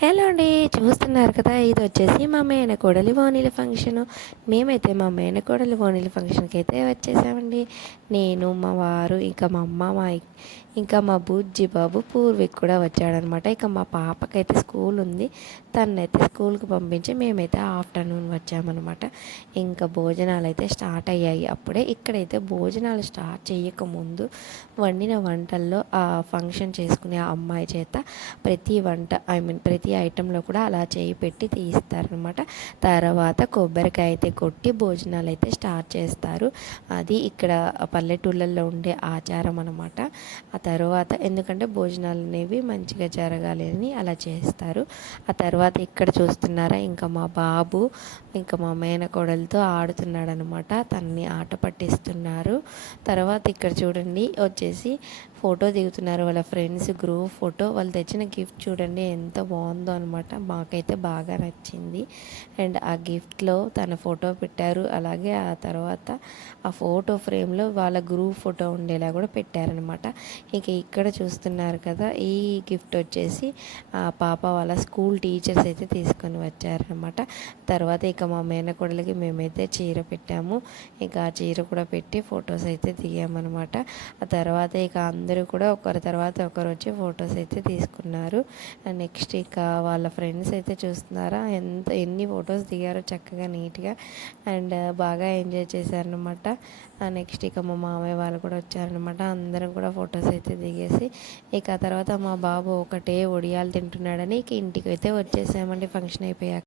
Hello అండి. చూస్తున్నారు కదా, ఇది వచ్చేసి మా మేనకోడలి ఓణీల ఫంక్షను. మేమైతే మా మేనకోడలి ఓణీల ఫంక్షన్కి అయితే వచ్చేసామండి. నేను, మా వారు, ఇంకా మా అమ్మ, ఇంకా మా బుజ్జి బాబు పూర్వీక్ కూడా వచ్చాడనమాట. ఇక మా పాపకైతే స్కూల్ ఉంది, తనైతే స్కూల్కి పంపించి మేమైతే ఆఫ్టర్నూన్ వచ్చామన్నమాట. ఇంకా భోజనాలు అయితే స్టార్ట్ అయ్యాయి అప్పుడే. ఇక్కడైతే భోజనాలు స్టార్ట్ చేయకముందు వండిన వంటల్లో ఆ ఫంక్షన్ చేసుకునే ఆ అమ్మాయి చేత ప్రతి వంట ప్రతి ఐటెంలో కూడా అలా చేయి పెట్టి తీస్తారనమాట. తర్వాత కొబ్బరికాయ అయితే కొట్టి భోజనాలు అయితే స్టార్ట్ చేస్తారు. అది ఇక్కడ పల్లెటూళ్ళల్లో ఉండే ఆచారం అనమాట. ఆ తర్వాత ఎందుకంటే భోజనాలు అనేవి మంచిగా జరగాలి అని అలా చేస్తారు. ఆ తర్వాత ఇక్కడ చూస్తున్నారా, ఇంకా మా బాబు ఇంకా మా మేనకోడలతో ఆడుతున్నాడు అనమాట. తనని ఆట పట్టిస్తున్నారు. తర్వాత ఇక్కడ చూడండి వచ్చేసి ఫోటో దిగుతున్నారు వాళ్ళ ఫ్రెండ్స్ గ్రూప్ ఫోటో. వాళ్ళు తెచ్చిన గిఫ్ట్ చూడండి ఎంత బాగుందో అనమాట. మాకైతే బాగా నచ్చింది. అండ్ ఆ గిఫ్ట్లో తన ఫోటో పెట్టారు. అలాగే ఆ తర్వాత ఆ ఫోటో ఫ్రేమ్లో వాళ్ళ గ్రూప్ ఫోటో ఉండేలా కూడా పెట్టారనమాట. ఇక ఇక్కడ చూస్తున్నారు కదా, ఈ గిఫ్ట్ వచ్చేసి ఆ పాప వాళ్ళ స్కూల్ టీచర్స్ అయితే తీసుకొని వచ్చారనమాట. తర్వాత ఇక మా మేనకోడలికి మేమైతే చీర పెట్టాము. ఇక ఆ చీర కూడా పెట్టి ఫొటోస్ అయితే దిగామన్నమాట. ఆ తర్వాత ఇక అందరూ కూడా ఒకరి తర్వాత ఒకరు వచ్చి ఫొటోస్ అయితే తీసుకున్నారు. నెక్స్ట్ ఇక వాళ్ళ ఫ్రెండ్స్ అయితే చూస్తున్నారా ఎన్ని ఫొటోస్ దిగారో చక్కగా నీట్గా. అండ్ బాగా ఎంజాయ్ చేశారనమాట. నెక్స్ట్ ఇక మా మామయ్య వాళ్ళు కూడా వచ్చారనమాట. అందరం కూడా ఫొటోస్ అయితే దిగేసి ఇక తర్వాత మా బాబు ఒకటే ఒడియాలు తింటున్నాడని ఇక ఇంటికి అయితే వచ్చేసామండి ఫంక్షన్ అయిపోయాక.